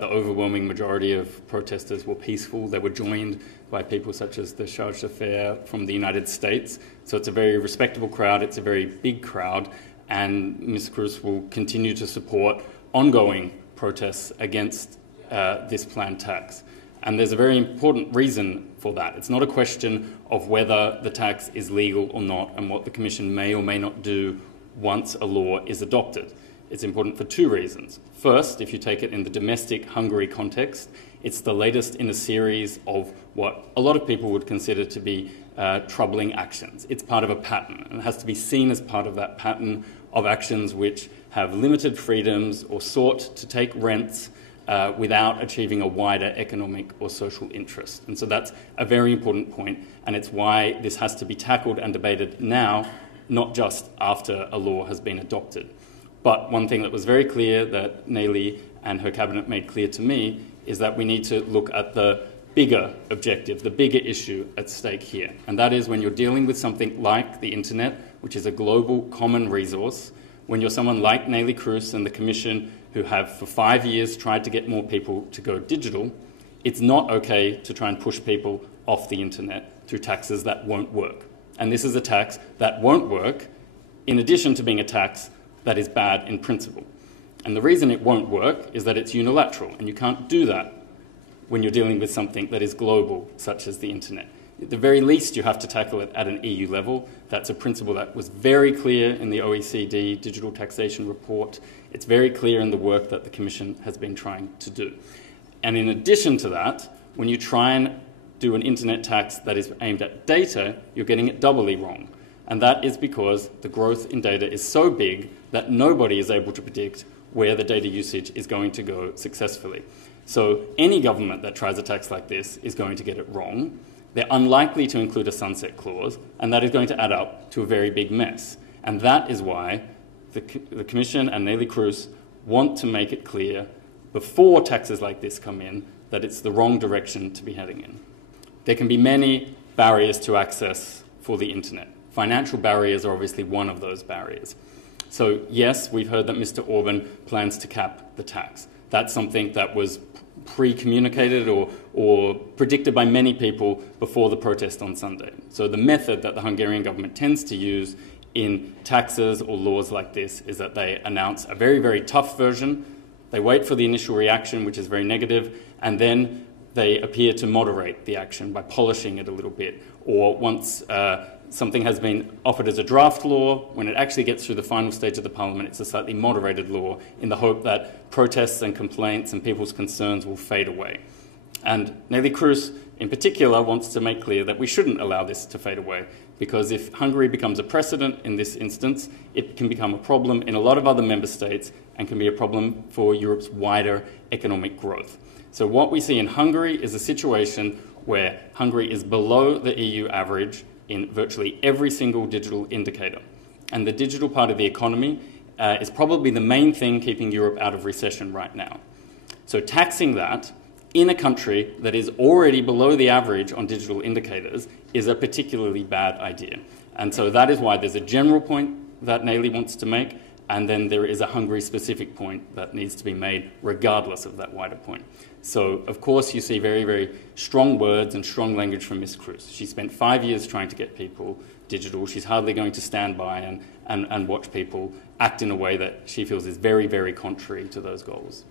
The overwhelming majority of protesters were peaceful. They were joined by people such as the charge d'affaires from the United States. So it's a very respectable crowd. It's a very big crowd. And Ms. Kroes will continue to support ongoing protests against this planned tax. And there's a very important reason for that. It's not a question of whether the tax is legal or not and what the Commission may or may not do once a law is adopted. It's important for two reasons. First, if you take it in the domestic Hungary context, it's the latest in a series of what a lot of people would consider to be troubling actions. It's part of a pattern, and it has to be seen as part of that pattern of actions which have limited freedoms or sought to take rents without achieving a wider economic or social interest. And so that's a very important point, and it's why this has to be tackled and debated now, not just after a law has been adopted. But one thing that was very clear that Neelie and her cabinet made clear to me is that we need to look at the bigger objective, the bigger issue at stake here. And that is when you're dealing with something like the internet, which is a global common resource, when you're someone like Neelie Kroes and the Commission who have for 5 years tried to get more people to go digital, it's not okay to try and push people off the internet through taxes that won't work. And this is a tax that won't work in addition to being a tax that is bad in principle. And the reason it won't work is that it's unilateral, and you can't do that when you're dealing with something that is global, such as the internet. At the very least, you have to tackle it at an EU level. That's a principle that was very clear in the OECD digital taxation report. It's very clear in the work that the Commission has been trying to do. And in addition to that, when you try and do an internet tax that is aimed at data, you're getting it doubly wrong. And that is because the growth in data is so big that nobody is able to predict where the data usage is going to go successfully. So any government that tries a tax like this is going to get it wrong. They're unlikely to include a sunset clause, and that is going to add up to a very big mess. And that is why the Commission and Neelie Kroes want to make it clear before taxes like this come in that it's the wrong direction to be heading in. There can be many barriers to access for the internet. Financial barriers are obviously one of those barriers. So yes, we've heard that Mr. Orban plans to cap the tax. That's something that was pre-communicated or predicted by many people before the protest on Sunday. So the method that the Hungarian government tends to use in taxes or laws like this is that they announce a very, very tough version, they wait for the initial reaction, which is very negative, and then they appear to moderate the action by polishing it a little bit. Or once something has been offered as a draft law, when it actually gets through the final stage of the parliament, it's a slightly moderated law in the hope that protests and complaints and people's concerns will fade away. And Neelie Kroes, in particular, wants to make clear that we shouldn't allow this to fade away, because if Hungary becomes a precedent in this instance, it can become a problem in a lot of other member states and can be a problem for Europe's wider economic growth. So what we see in Hungary is a situation where Hungary is below the EU average in virtually every single digital indicator. And the digital part of the economy is probably the main thing keeping Europe out of recession right now. So taxing that in a country that is already below the average on digital indicators is a particularly bad idea. And so that is why there's a general point that Neelie wants to make, and then there is a Hungary-specific point that needs to be made regardless of that wider point. So, of course, you see very, very strong words and strong language from Ms. Kroes. She spent 5 years trying to get people digital. She's hardly going to stand by and watch people act in a way that she feels is very, very contrary to those goals.